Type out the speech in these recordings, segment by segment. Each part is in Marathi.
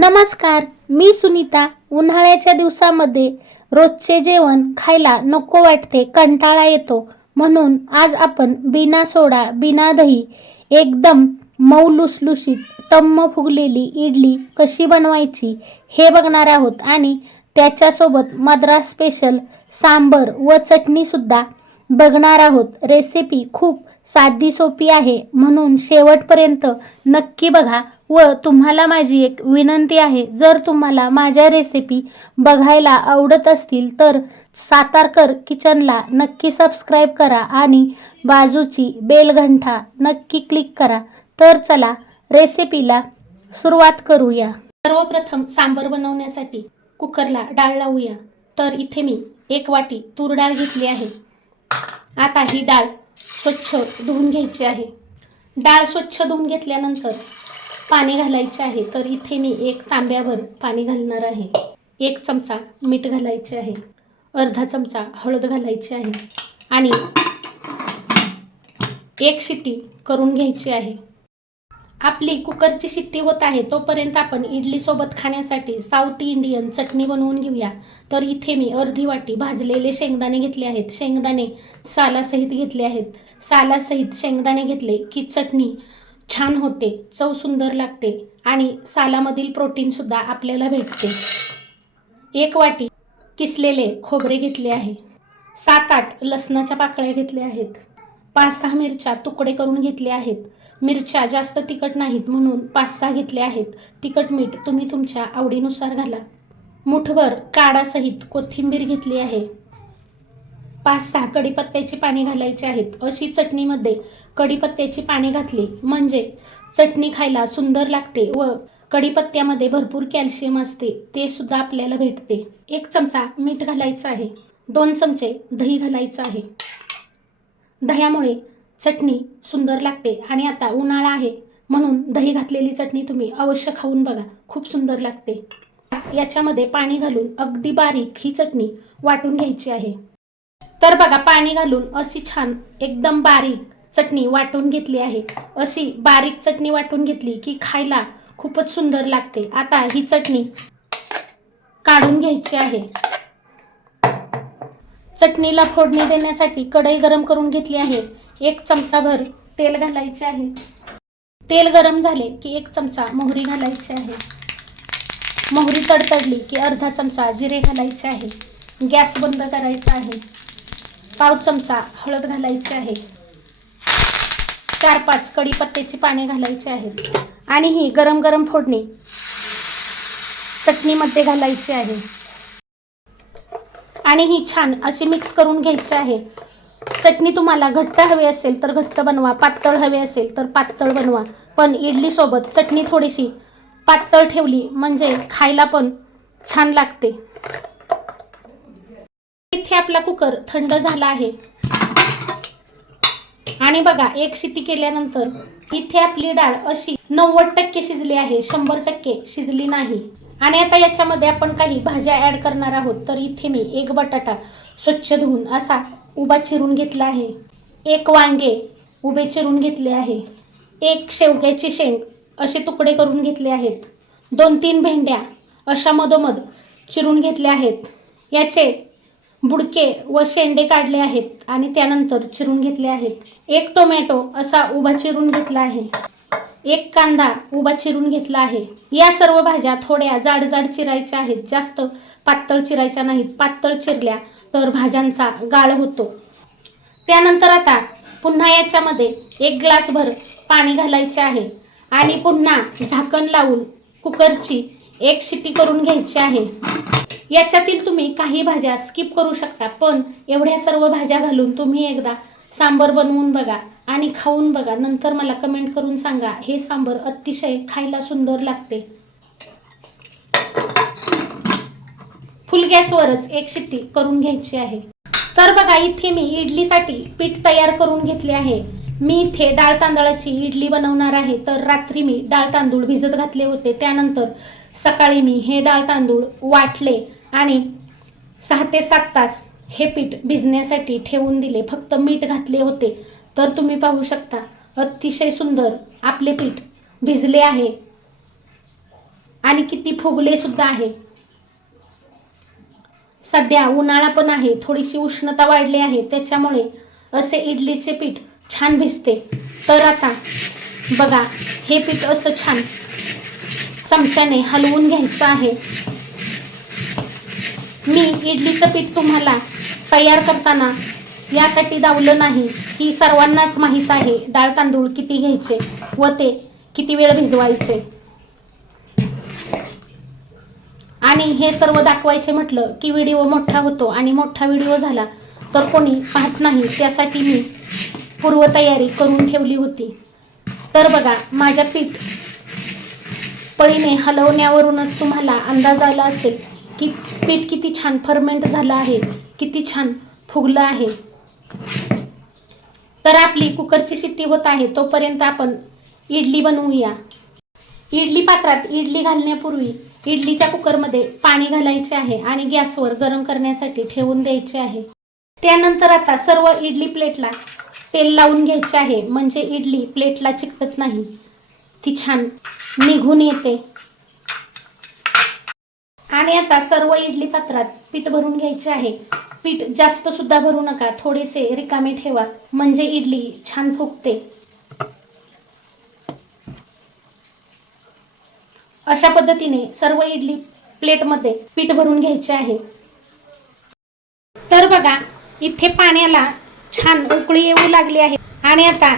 नमस्कार मी सुनीता. उन्हाळ्याच्या दिवसामध्ये रोजचे जेवण खायला नको वाटते कंटाळा येतो. म्हणून आज आपण बिना सोडा बिना दही एकदम मऊ लुसलुशीत टम्म फुगलेली इडली कशी बनवायची हे बघणार आहोत आणि त्याच्यासोबत मद्रास स्पेशल सांबर व चटणीसुद्धा बघणार आहोत. रेसिपी खूप साधी सोपी आहे म्हणून शेवटपर्यंत नक्की बघा. व तुम्हाला माझी एक विनंती आहे जर तुम्हाला माझ्या रेसिपी बघायला आवडत असतील तर सातारकर किचनला नक्की सबस्क्राईब करा आणि बाजूची बेलघंठा नक्की क्लिक करा. तर चला रेसिपीला सुरुवात करूया. सर्वप्रथम सांबर बनवण्यासाठी कुकरला डाळ लावूया. तर इथे मी एक वाटी तूर डाळ घेतली आहे. आता ही डाळ स्वच्छ धुवून घ्यायची आहे. डाळ स्वच्छ धुवून घेतल्यानंतर पाणी घालायचे आहे तर इथे मी एक तांब्यावर पाणी घालणार आहे. एक चमचा मीठ घालायचे आहे. अर्धा चमचा हळद घालायची आहे. आणि एक शिट्टी करून घ्यायची आहे. आपली कुकरची शिट्टी होत आहे तोपर्यंत आपण इडलीसोबत खाण्यासाठी साऊथ इंडियन चटणी बनवून घेऊया. तर इथे मी अर्धी वाटी भाजलेले शेंगदाणे घेतले आहेत. शेंगदाणे सालासहित घेतले आहेत. सालासहित शेंगदाणे घेतले की चटणी छान होते चव सुंदर लागते आणि सालामधील प्रोटीनसुद्धा आपल्याला भेटते. एक वाटी किसलेले खोबरे घेतले आहे. सात आठ लसणाच्या पाकळ्या घेतल्या आहेत. पाच सहा मिरच्या तुकडे करून घेतले आहेत. मिरच्या जास्त तिखट नाहीत म्हणून पाच सहा घेतले आहेत. तिखट मीठ तुम्ही तुमच्या आवडीनुसार घाला. मुठभर काडासहित कोथिंबीर घेतली आहे. पाच सहा कढीपत्त्याची पाने घालायची आहेत. अशी चटणीमध्ये कढीपत्त्याची पाने घातली म्हणजे चटणी खायला सुंदर लागते व कढीपत्त्यामध्ये भरपूर कॅल्शियम असते ते सुद्धा आपल्याला भेटते. एक चमचा मीठ घालायचं आहे. दोन चमचे दही घालायचं आहे. दह्यामुळे चटणी सुंदर लागते आणि आता उन्हाळा आहे म्हणून दही घातलेली चटणी तुम्ही अवश्य खाऊन बघा खूप सुंदर लागते. याच्यामध्ये पाणी घालून अगदी बारीक ही चटणी वाटून घ्यायची आहे. तर बघा पाणी घालून अशी छान एकदम बारीक चटणी वाटून घेतली आहे. अशी बारीक चटणी वाटून घेतली की खायला खूपच सुंदर लागते. आता ही चटणी काढून घ्यायची आहे. चटणीला फोडणी देण्यासाठी कढई गरम करून घेतली आहे. एक चमचाभर तेल घालायचे आहे. तेल गरम झाले की एक चमचा मोहरी घालायची आहे. मोहरी तडतडली की अर्धा चमचा जिरे घालायचे आहे. गॅस बंद करायचा आहे. पाव चमचा हळद घालायची आहे. चार पाच कढीपत्त्याची पाने घालायची आहेत. आणि ही गरम गरम फोडणी चटणीमध्ये घालायची आहे. आणि ही छान अशी मिक्स करून घ्यायची आहे. चटणी तुम्हाला घट्ट हवी असेल तर घट्ट बनवा पातळ हवी असेल तर पातळ बनवा. पण इडलीसोबत चटणी थोडीशी पातळ ठेवली म्हणजे खायला पण छान लागते. इथे आपला कुकर थंड झाला आहे. आणि बघा एक शिटी केल्यानंतर इथे आपली डाळ अशी नव्वद टक्के शिजली आहे शंभर टक्के शिजली नाही. आणि आता याच्यामध्ये आपण काही भाज्या ॲड करणार आहोत तर इथे मी एक बटाटा स्वच्छ धुवून असा उभा चिरून घेतला आहे. एक वांगे उभे चिरून घेतले आहे. एक शेवग्याची शेंग असे तुकडे करून घेतले आहेत. दोन तीन भेंड्या अशा मधोमध चिरून घेतल्या आहेत. याचे बुडके व शेंडे काढले आहेत आणि त्यानंतर चिरून घेतले आहेत. एक टोमॅटो असा उभा चिरून घेतला आहे. एक कांदा उभा चिरून घेतला आहे. या सर्व भाज्या थोड्या जाड जाड चिरायच्या आहेत. जास्त पातळ चिरायच्या नाहीत. पातळ चिरल्या तर भाज्यांचा गाळ होतो. त्यानंतर आता पुन्हा याच्यामध्ये एक ग्लासभर पाणी घालायचे आहे आणि पुन्हा झाकण लावून कुकरची एक शिट्टी करून घ्यायची आहे. याच्यातील तुम्ही काही भाज्या स्किप करू शकता पण एवढ्या सर्व भाज्या घालून तुम्ही एकदा सांबर बनवून बघा आणि खाऊन बघा. नंतर मला कमेंट करून सांगा हे सांबर अतिशय खायला सुंदर लागते. फुल गॅसवरच एक शिट्टी करून घ्यायची आहे. तर बघा इथे मी इडलीसाठी पीठ तयार करून घेतले आहे. मी इथे डाळ तांदळाची इडली बनवणार आहे. तर रात्री मी डाळ तांदूळ भिजत घातले होते. त्यानंतर सकाळी मी हे डाळ तांदूळ वाटले आणि सहा ते सात तास हे पीठ भिजण्यासाठी ठेवून दिले. फक्त मीठ घातले होते. तर तुम्ही पाहू शकता अतिशय सुंदर आपले पीठ भिजले आहे. आणि किती फुगले सुद्धा आहे. सध्या उन्हाळा पण आहे थोडीशी उष्णता वाढली आहे. त्याच्यामुळे असे इडलीचे पीठ छान भिजते. तर आता बघा हे पीठ असं छान चमच्याने हलवून घ्यायचं आहे. मी इडलीचं पीठ तुम्हाला तयार करताना यासाठी दावलं नाही की सर्वांनाच माहीत आहे. डाळ तांदूळ किती घ्यायचे व ते किती वेळ भिजवायचे? आणि हे सर्व दाखवायचे म्हटलं की व्हिडिओ मोठा होतो आणि मोठा व्हिडिओ झाला तर कोणी पाहत नाही त्यासाठी मी पूर्वतयारी करून ठेवली होती. तर बघा माझ्या पीठ पळीने हलवण्यावरूनच तुम्हाला अंदाज आला असेल की पीठ किती छान फर्मेंट झालं आहे किती छान फुगलं आहे. तर आपली कुकरची शिट्टी होत आहे तोपर्यंत आपण इडली बनवूया. इडली पात्रात इडली घालण्यापूर्वी इडलीच्या कुकरमध्ये पाणी घालायचे आहे आणि गॅसवर गरम करण्यासाठी ठेवून द्यायचे आहे. त्यानंतर आता सर्व इडली प्लेटला तेल लावून घ्यायचे आहे म्हणजे इडली प्लेटला चिकटत नाही. ती छान निघून येते. आणि आता सर्व इडली पात्रात पीठ भरून घ्यायचे आहे. पीठ जास्त सुद्धा भरू नका थोडेसे रिकामे ठेवा म्हणजे इडली छान फुगते. अशा पद्धतीने सर्व इडली प्लेटमध्ये पीठ भरून घ्यायचे आहे. तर बघा इथे पाण्याला छान उकळी येऊ लागली आहे. आणि आता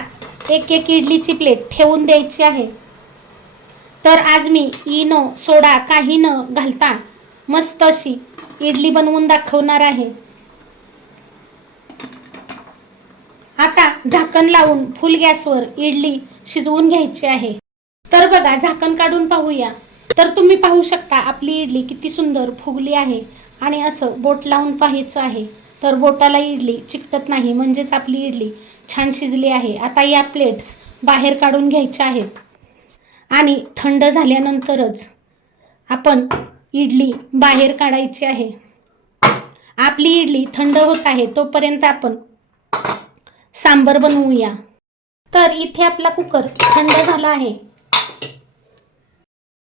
एक एक इडलीची प्लेट ठेवून द्यायची आहे. तर आज मी इनो सोडा काही न घालता मस्त अशी इडली बनवून दाखवणार आहे. आता झाकण लावून फुल गॅसवर इडली शिजवून घ्यायची आहे. तर बघा झाकण काढून पाहूया. तर तुम्ही पाहू शकता आपली इडली किती सुंदर फुगली आहे आणि असं बोट लावून पाहायचं आहे. तर बोटाला इडली चिकटत नाही म्हणजेच आपली इडली छान शिजली आहे. आता या प्लेट्स बाहेर काढून घ्यायच्या आहेत. आणि थंड झाल्यानंतरच आपण इडली बाहेर काढायची आहे. आपली इडली थंड होत आहे तोपर्यंत आपण सांबर बनवूया. तर इथे आपला कुकर थंड झाला आहे.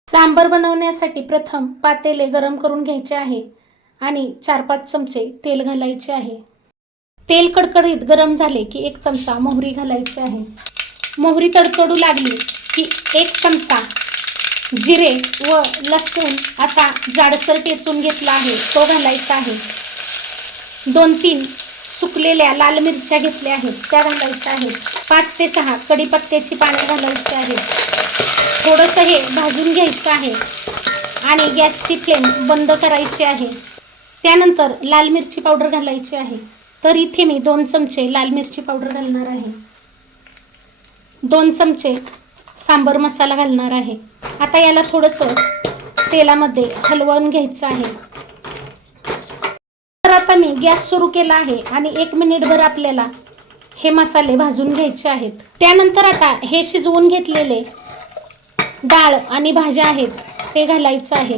सांबर बनवण्यासाठी प्रथम पातेले गरम करून घ्यायचे आहे आणि चार पाच चमचे तेल घालायचे आहे. तेल कडकडीत गरम झाले की एक चमचा मोहरी घालायची आहे. मोहरी तडतडू लागली की एक चमचा जिरे व लसूण असा जाडसर टेचून घेतला आहे. तो घालायचा आहे. दोन तीन सुकलेल्या लाल मिरच्या घेतल्या आहेत. त्या घालायच्या आहेत. पाच ते सहा कढीपत्त्याची पाने घालायची आहेत. थोडंसं हे भाजून घ्यायचं आहे आणि गॅसची फ्लेम बंद करायची आहे. त्यानंतर लाल मिरची पावडर घालायची आहे. तर इथे मी दोन चमचे लाल मिरची पावडर घालणार आहे. दोन चमचे सांबर मसाला घालणार आहे. आता याला थोडंसं तेलामध्ये हलवून घ्यायचं आहे. तर आता मी गॅस सुरू केला आहे आणि एक मिनिटभर आपल्याला हे मसाले भाजून घ्यायचे आहेत. त्यानंतर आता हे शिजवून घेतलेले डाळ आणि भाज्या आहेत ते घालायचं आहे.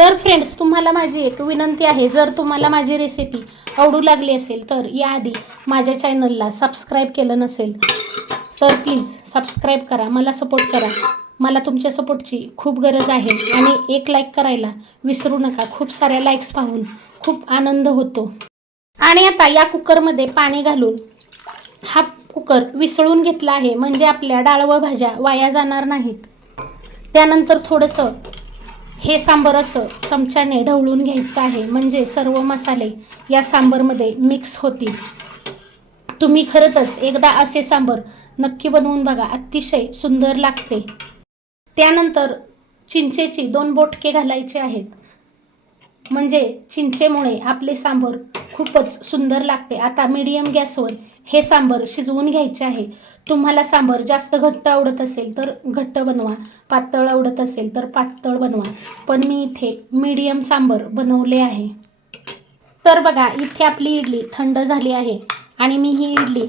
तर फ्रेंड्स तुम्हाला माझी एक विनंती आहे. जर तुम्हाला माझी रेसिपी आवडू लागली असेल तर याआधी माझ्या चॅनलला सबस्क्राईब केलं नसेल तर प्लीज सबस्क्राईब करा. मला सपोर्ट करा. मला तुमच्या सपोर्टची खूप गरज आहे आणि एक लाईक करायला विसरू नका. खूप साऱ्या लाईक्स पाहून खूप आनंद होतो. आणि आता या कुकरमध्ये पाणी घालून हा कुकर विसळून घेतला आहे. म्हणजे आपल्या डाळ व भाज्या वाया जाणार नाहीत. त्यानंतर थोडंसं हे सांबर असं चमच्याने ढवळून घ्यायचं आहे. म्हणजे सर्व मसाले या सांबरमध्ये मिक्स होतील. तुम्ही खरंच एकदा असे सांबर नक्की बनवून बघा. अतिशय सुंदर लागते. त्यानंतर चिंचेची दोन बोटके घालायचे आहेत. म्हणजे चिंचेमुळे आपले सांबर खूपच सुंदर लागते. आता मीडियम गॅसवर हे सांबर शिजवून घ्यायचे आहे. तुम्हाला सांबर जास्त घट्ट आवडत असेल तर घट्ट बनवा. पातळ आवडत असेल तर पातळ बनवा. पण मी इथे मीडियम सांबर बनवले आहे. तर बघा इथे आपली इडली थंड झाली आहे आणि मी ही इडली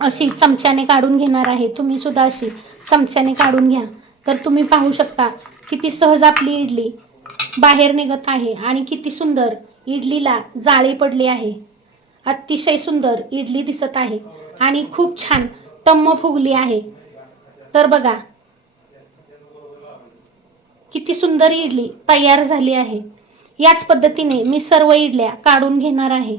अशी चमच्याने काढून घेणार आहे. तुम्ही सुद्धा अशी चमच्याने काढून घ्या. तर तुम्ही पाहू शकता किती सहज आपली इडली बाहेर निघत आहे आणि किती सुंदर इडलीला जाळी पडली आहे. अतिशय सुंदर इडली दिसत आहे आणि खूप छान टम्म फुगली आहे. तर बघा किती सुंदर इडली तयार झाली आहे. याच पद्धतीने मी सर्व इडल्या काढून घेणार आहे.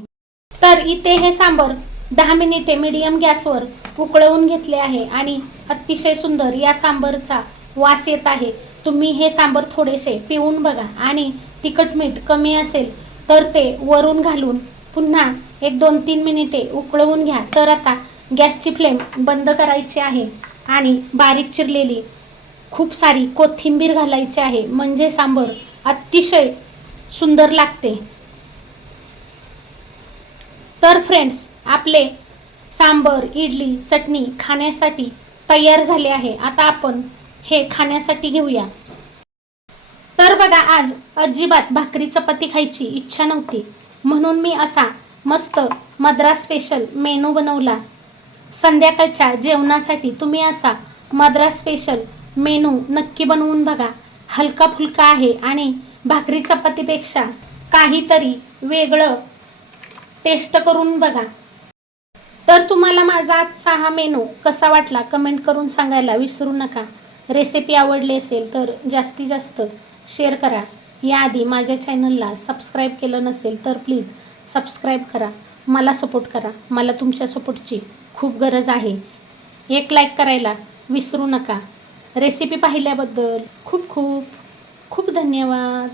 तर इथे हे सांबर दहा मिनिटे मीडियम गॅसवर उकळवून घेतले आहे आणि अतिशय सुंदर या सांबरचा वास येत आहे. तुम्ही हे सांबर थोडेसे पिऊन बघा आणि तिखट मीठ कमी असेल तर ते वरून घालून पुन्हा एक दोन तीन मिनिटे उकळवून घ्या. तर आता गॅसची फ्लेम बंद करायची आहे आणि बारीक चिरलेली खूप सारी कोथिंबीर घालायची आहे. म्हणजे सांबर अतिशय सुंदर लागते. तर फ्रेंड्स आपले सांबर इडली चटणी खाण्यासाठी तयार झाले आहे. आता आपण हे खाण्यासाठी घेऊया. तर बघा आज अजिबात भाकरी चपाती खायची इच्छा नव्हती. म्हणून मी असा मस्त मद्रास स्पेशल मेनू बनवला. संध्याकाळच्या जेवणासाठी तुम्ही असा मद्रास स्पेशल मेनू नक्की बनवून बघा. हलका फुलका आहे आणि भाकरी चपातीपेक्षा काहीतरी वेगळं टेस्ट करून बघा. तर तुम्हाला माझा आजचा हा मेनू कसा वाटला कमेंट करून सांगायला विसरू नका. रेसिपी आवडली असेल तर जास्तीत जास्त शेअर करा. याआधी माझ्या चॅनलला सबस्क्राईब केलं नसेल तर प्लीज सबस्क्राईब करा. मला सपोर्ट करा. मला तुमच्या सपोर्टची खूप गरज आहे. एक लाईक करायला विसरू नका. रेसिपी पाहिल्याबद्दल खूप खूप खूप धन्यवाद.